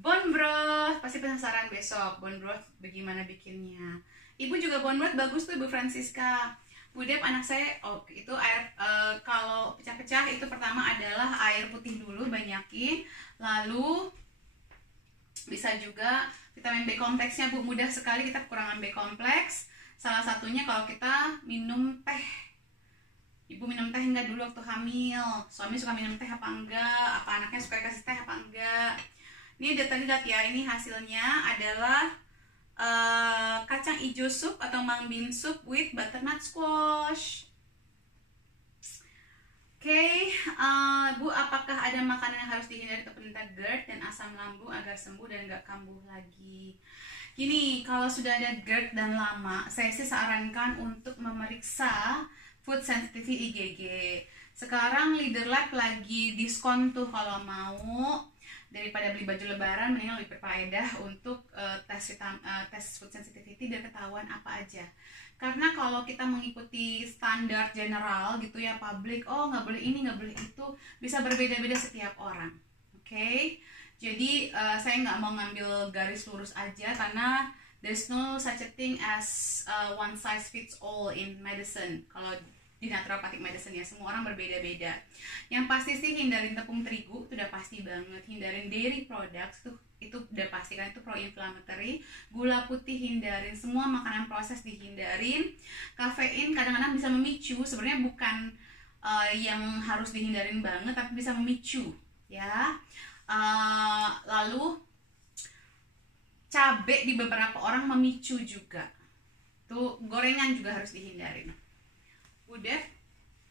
bone broth. Pasti penasaran besok bone broth bagaimana bikinnya. Ibu juga bone broth bagus tuh, Bu Francisca. Budep, anak saya, itu air, kalau pecah-pecah itu pertama adalah air putih dulu banyakin. Lalu bisa juga vitamin B kompleksnya, Bu. Mudah sekali kita kekurangan B kompleks. Salah satunya kalau kita minum teh. Ibu minum teh enggak dulu waktu hamil? Suami suka minum teh apa enggak? Apa anaknya suka kasih teh apa enggak? Ini tadi lihat ya, ini hasilnya adalah kacang hijau sup atau mung bean soup with butternut squash. Oke, Bu, apakah ada makanan yang harus dihindari untuk penderita GERD dan asam lambung agar sembuh dan nggak kambuh lagi? Gini, kalau sudah ada GERD dan lama, saya sih sarankan untuk memeriksa food sensitivity IgG. Sekarang Leader Lab lagi diskon tuh, kalau mau daripada beli baju lebaran mendingan lebih berfaedah untuk tes food sensitivity biar ketahuan apa aja. Karena kalau kita mengikuti standar general gitu ya, publik, nggak boleh ini, nggak boleh itu, bisa berbeda-beda setiap orang. Oke? Jadi saya nggak mau ngambil garis lurus aja karena there's no such a thing as one size fits all in medicine. Kalau di naturopathic medicine ya, semua orang berbeda-beda. Yang pasti sih hindarin tepung terigu, itu udah pasti banget. Hindarin dairy products, itu udah pasti kan, itu pro-inflammatory. Gula putih hindarin, semua makanan proses dihindarin. Kafein kadang-kadang bisa memicu, sebenarnya bukan yang harus dihindarin banget, tapi bisa memicu ya. Lalu cabai di beberapa orang memicu juga. Tuh, gorengan juga harus dihindarin. Udah,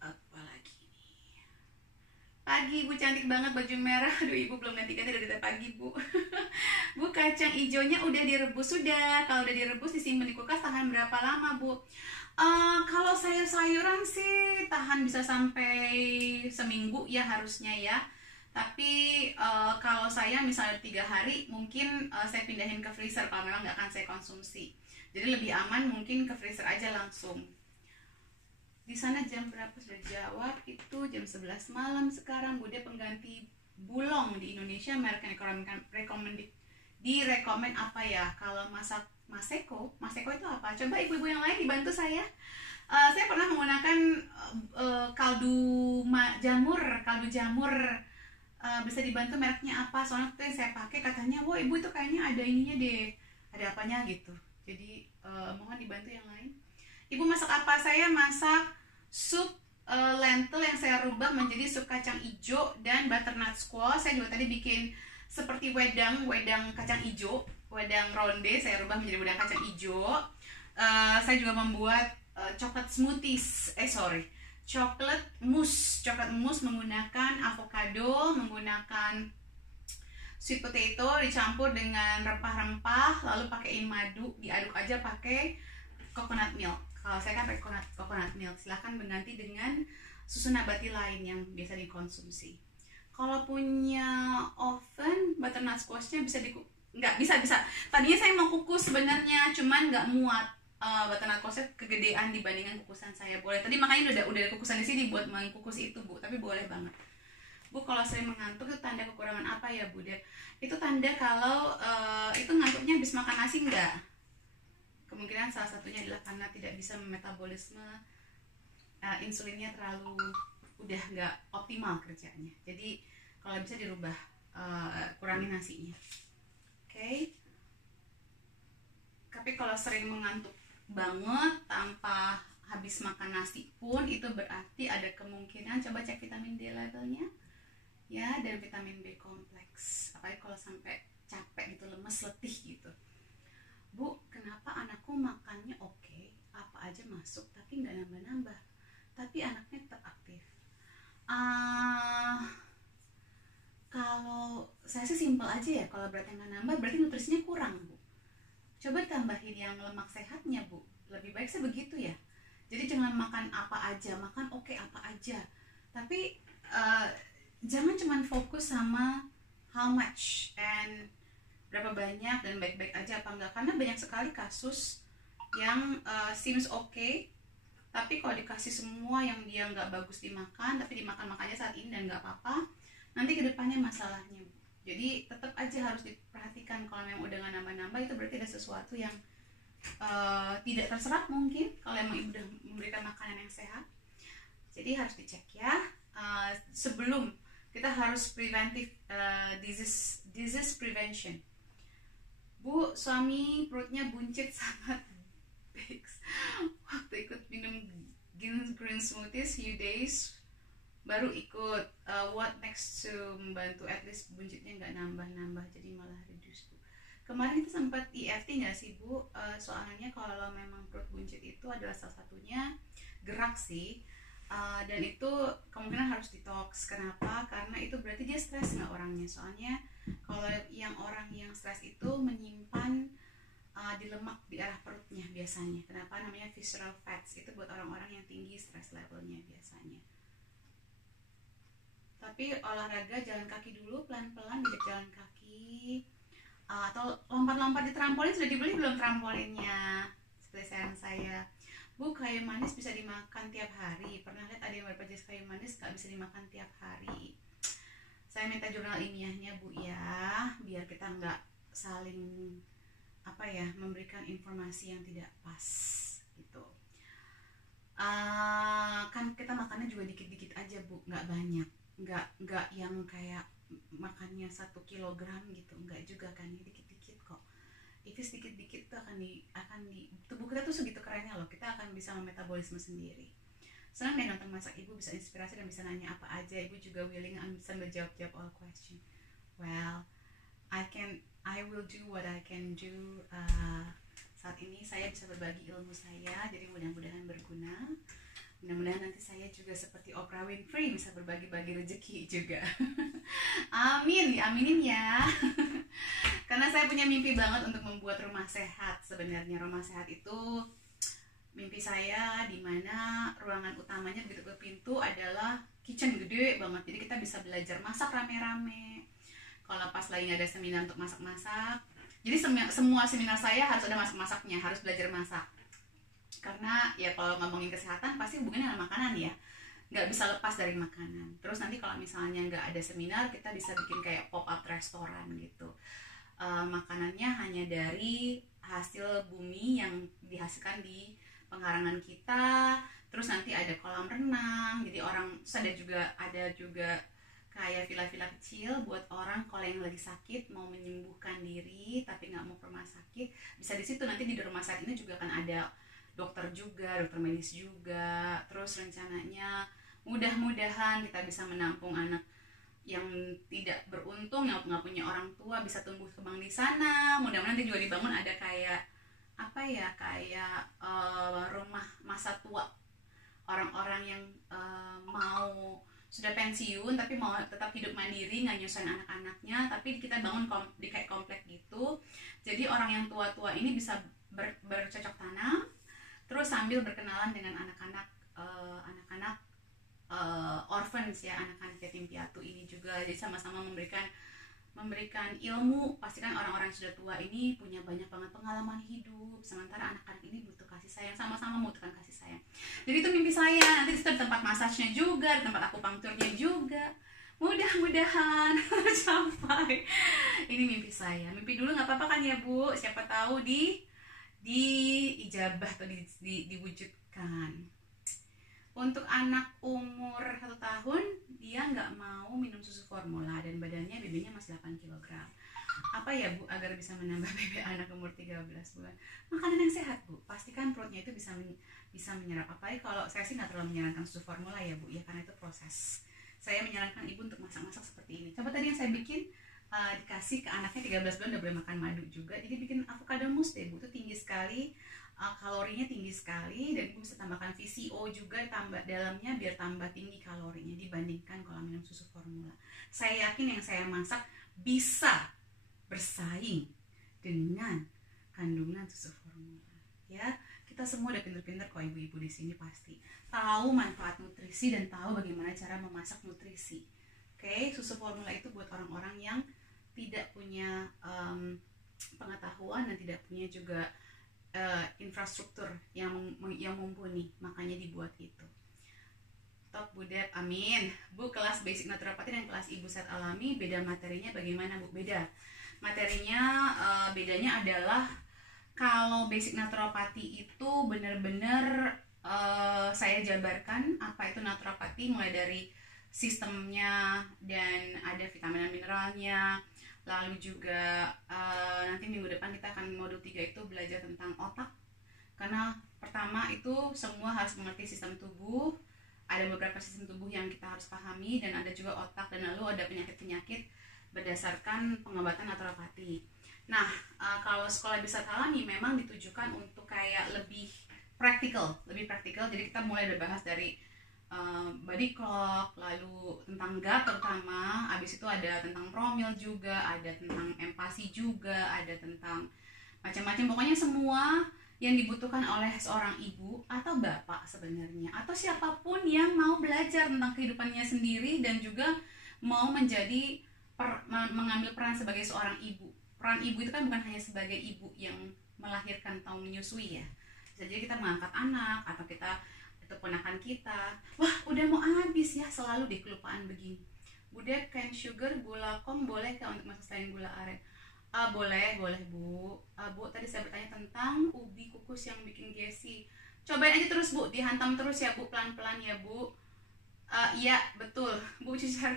apa lagi nih? Pagi, Bu, cantik banget baju merah. Aduh, Ibu belum ganti-ganti dari pagi, Bu. Bu, kacang hijaunya udah direbus. Sudah, kalau udah direbus disimpan di kulkas tahan berapa lama, Bu? Kalau sayur-sayuran sih tahan bisa sampai seminggu ya harusnya ya. Tapi kalau saya misalnya 3 hari mungkin saya pindahin ke freezer kalau memang nggak akan saya konsumsi. Jadi lebih aman mungkin ke freezer aja langsung. Di sana jam berapa sudah jawab, itu jam 11 malam sekarang. Bude pengganti bulong di Indonesia merek yang direkomend apa ya? Kalau Maseko. Maseko itu apa? Coba ibu-ibu yang lain dibantu saya. Saya pernah menggunakan kaldu jamur. Bisa dibantu mereknya apa? Soalnya waktu yang saya pakai katanya, wah ibu itu kayaknya ada ininya deh, ada apanya gitu. Jadi mohon dibantu yang lain. Ibu masak apa? Saya masak sup lentil yang saya rubah menjadi sup kacang hijau dan butternut squash. Saya juga tadi bikin seperti wedang kacang hijau, wedang ronde saya rubah menjadi wedang kacang hijau. Saya juga membuat coklat mousse menggunakan avocado, menggunakan sweet potato dicampur dengan rempah-rempah, lalu pakaiin madu, diaduk aja pakai coconut milk. Kalau saya kan pakai coconut milk, silahkan mengganti dengan susu nabati lain yang biasa dikonsumsi. Kalau punya oven, butternut squashnya nggak bisa. Tadinya saya mau kukus sebenarnya, cuman nggak muat. Butternut squashnya kegedean dibandingkan kukusan saya. Boleh. Tadi makanya udah kukusan di sini buat mengkukus itu, Bu. Tapi boleh banget. Bu, kalau sering mengantuk itu tanda kekurangan apa ya, Bu? Itu tanda kalau itu ngantuknya habis makan nasi nggak? Kemungkinan salah satunya adalah karena tidak bisa metabolisme insulinnya terlalu udah nggak optimal kerjanya. Jadi kalau bisa dirubah, kurangi nasinya. Oke. Tapi kalau sering mengantuk banget tanpa habis makan nasi pun itu berarti ada kemungkinan coba cek vitamin D levelnya ya, dan vitamin B kompleks. Apalagi kalau sampai capek gitu, lemes, letih gitu. Bu, kenapa anakku makannya oke, apa aja masuk tapi nggak nambah-nambah, tapi anaknya tetap aktif? Kalau saya sih simpel aja ya, kalau beratnya nggak nambah berarti nutrisinya kurang, Bu. Coba tambahin yang lemak sehatnya, Bu. Lebih baik sih begitu ya. Jadi jangan makan apa aja, makan oke apa aja, tapi jangan cuma fokus sama how much and berapa banyak dan baik-baik aja apa enggak, karena banyak sekali kasus yang seems okay, tapi kalau dikasih semua yang dia nggak bagus dimakan, tapi dimakan-makannya saat ini dan nggak apa-apa, nanti kedepannya masalahnya. Jadi tetap aja harus diperhatikan. Kalau memang udah nggak nambah-nambah itu berarti ada sesuatu yang tidak terserap mungkin, kalau emang ibu udah memberikan makanan yang sehat. Jadi harus dicek ya, sebelum kita harus preventive disease prevention. Bu, suami perutnya buncit sangat big waktu ikut minum green smoothies few days, baru ikut. What next to membantu at least buncitnya nggak nambah-nambah, jadi malah reduce, Bu. Kemarin itu sempat EFT nggak sih, Bu? Soalnya kalau memang perut buncit itu adalah salah satunya gerak sih, dan itu kemungkinan harus detox. Kenapa? Karena itu berarti dia stres nggak orangnya. Soalnya kalau orang yang stres itu menyimpan di lemak di arah perutnya biasanya. Kenapa namanya visceral fats? Itu buat orang-orang yang tinggi stres levelnya biasanya. Tapi olahraga jalan kaki dulu, pelan-pelan diajak jalan kaki, atau lompat-lompat di trampolin. Sudah dibeli belum trampolinnya? Seperti saran saya, Bu, kayu manis bisa dimakan tiap hari. Pernah lihat ada yang berpajak kayu manis nggak bisa dimakan tiap hari? Saya minta jurnal ilmiahnya, Bu ya, biar kita nggak saling memberikan informasi yang tidak pas gitu. Kan kita makannya juga dikit-dikit aja, Bu, nggak banyak, nggak yang kayak makannya 1 kilogram gitu, nggak juga kan, dikit-dikit kok. Itu sedikit-dikit tuh akan di tubuh kita tuh segitu kerennya loh, kita akan bisa memetabolisme sendiri. Senang deh nonton masak ibu, bisa inspirasi dan bisa nanya apa aja. Ibu juga willing sambil jawab all question. Well, I will do what I can do. Saat ini saya bisa berbagi ilmu saya, jadi mudah-mudahan berguna. Mudah-mudahan nanti saya juga seperti Oprah Winfrey bisa berbagi-bagi rezeki juga. Amin, aminin ya. Karena saya punya mimpi banget untuk membuat rumah sehat. Sebenarnya rumah sehat itu mimpi saya, dimana ruangan utamanya begitu ke pintu adalah kitchen gede banget. Jadi kita bisa belajar masak rame-rame. Kalau pas lagi ada seminar untuk masak-masak, jadi semua seminar saya harus ada masak-masaknya, harus belajar masak. Karena ya kalau ngomongin kesehatan pasti hubungannya dengan makanan ya, nggak bisa lepas dari makanan. Terus nanti kalau misalnya nggak ada seminar, kita bisa bikin kayak pop up restoran gitu. Makanannya hanya dari hasil bumi yang dihasilkan di pengkarangan kita. Terus nanti ada kolam renang, jadi orang, terus ada juga kayak villa-villa kecil buat orang kalau yang lagi sakit mau menyembuhkan diri tapi nggak mau ke rumah sakit, bisa di situ. Nanti di rumah sakit ini juga kan ada dokter juga, dokter medis juga. Terus rencananya mudah-mudahan kita bisa menampung anak yang tidak beruntung, yang nggak punya orang tua, bisa tumbuh kembang di sana. Mudah-mudahan nanti juga dibangun ada kayak apa ya, kayak rumah masa tua, orang-orang yang mau sudah pensiun tapi mau tetap hidup mandiri, nggak nyusahin anak-anaknya, tapi kita bangun di kayak komplek gitu. Jadi orang yang tua-tua ini bisa bercocok tanam, terus sambil berkenalan dengan anak-anak orphans ya, anak-anak yatim piatu ini juga. Jadi sama-sama memberikan ilmu. Pastikan orang-orang yang sudah tua ini punya banyak banget pengalaman hidup, sementara anak-anak ini butuh kasih sayang, sama-sama membutuhkan kasih sayang. Jadi itu mimpi saya. Nanti ada tempat masasnya juga, ada tempat akupunkturnya juga. Mudah-mudahan sampai. Ini mimpi saya. Mimpi dulu nggak apa-apa kan ya Bu? Siapa tahu di ijabah atau diwujudkan. Untuk anak umur 1 tahun, dia nggak mau minum susu formula dan badannya, BB-nya masih 8 kg. Apa ya Bu agar bisa menambah BB anak umur 13 bulan? Makanan yang sehat Bu. Pastikan perutnya itu bisa menyerap. Apalagi kalau saya sih nggak terlalu menyarankan susu formula ya Bu, ya karena itu proses. Saya menyarankan ibu untuk masak-masak seperti ini. Coba tadi yang saya bikin dikasih ke anaknya 13 bulan udah boleh makan madu juga. Jadi bikin avocado mousse deh Bu, itu tinggi sekali. Kalorinya tinggi sekali, dan ibu bisa tambahkan VCO juga tambah dalamnya biar tambah tinggi kalorinya dibandingkan kalau minum susu formula. Saya yakin yang saya masak bisa bersaing dengan kandungan susu formula. Ya, kita semua udah pinter-pinter kok ibu-ibu di sini, pasti tahu manfaat nutrisi dan tahu bagaimana cara memasak nutrisi. Oke, susu formula itu buat orang-orang yang tidak punya pengetahuan dan tidak punya juga infrastruktur yang mumpuni, makanya dibuat itu. Top Bu Dep, amin. Bu, kelas basic naturopati dan kelas ibu sehat alami beda materinya bagaimana Bu? Beda materinya, bedanya adalah kalau basic naturopati itu benar-benar saya jabarkan apa itu naturopati, mulai dari sistemnya dan ada vitamin dan mineralnya. Lalu juga nanti minggu depan kita akan modul 3 itu belajar tentang otak. Karena pertama itu semua harus mengerti sistem tubuh. Ada beberapa sistem tubuh yang kita harus pahami, dan ada juga otak, dan lalu ada penyakit-penyakit berdasarkan pengobatan naturopati. Nah, kalau sekolah bisa alami memang ditujukan untuk kayak lebih praktikal. Jadi kita mulai berbahas dari body clock, lalu tentang gut terutama, habis itu ada tentang promil juga, ada tentang empati juga, ada tentang macam-macam, pokoknya semua yang dibutuhkan oleh seorang ibu atau bapak sebenarnya, atau siapapun yang mau belajar tentang kehidupannya sendiri dan juga mau menjadi mengambil peran sebagai seorang ibu. Peran ibu itu kan bukan hanya sebagai ibu yang melahirkan atau menyusui ya, bisa jadi kita mengangkat anak, atau kita ponakan kita. Wah, udah mau habis ya, selalu deh kelupaan begini. Bude, cane sugar, gula kong boleh kah untuk masak selain gula aren? Boleh Bu. Bu, tadi saya bertanya tentang ubi kukus yang bikin gesi. Cobain aja terus Bu, dihantam terus ya Bu, pelan-pelan ya Bu. Iya, betul Bu Cicar.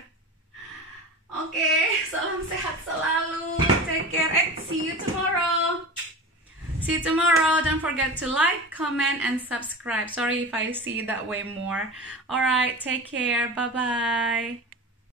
Oke, salam sehat selalu. Take care and see you tomorrow. See you tomorrow. Don't forget to like, comment, and subscribe. Sorry if I see that way more. Alright, take care. Bye-bye.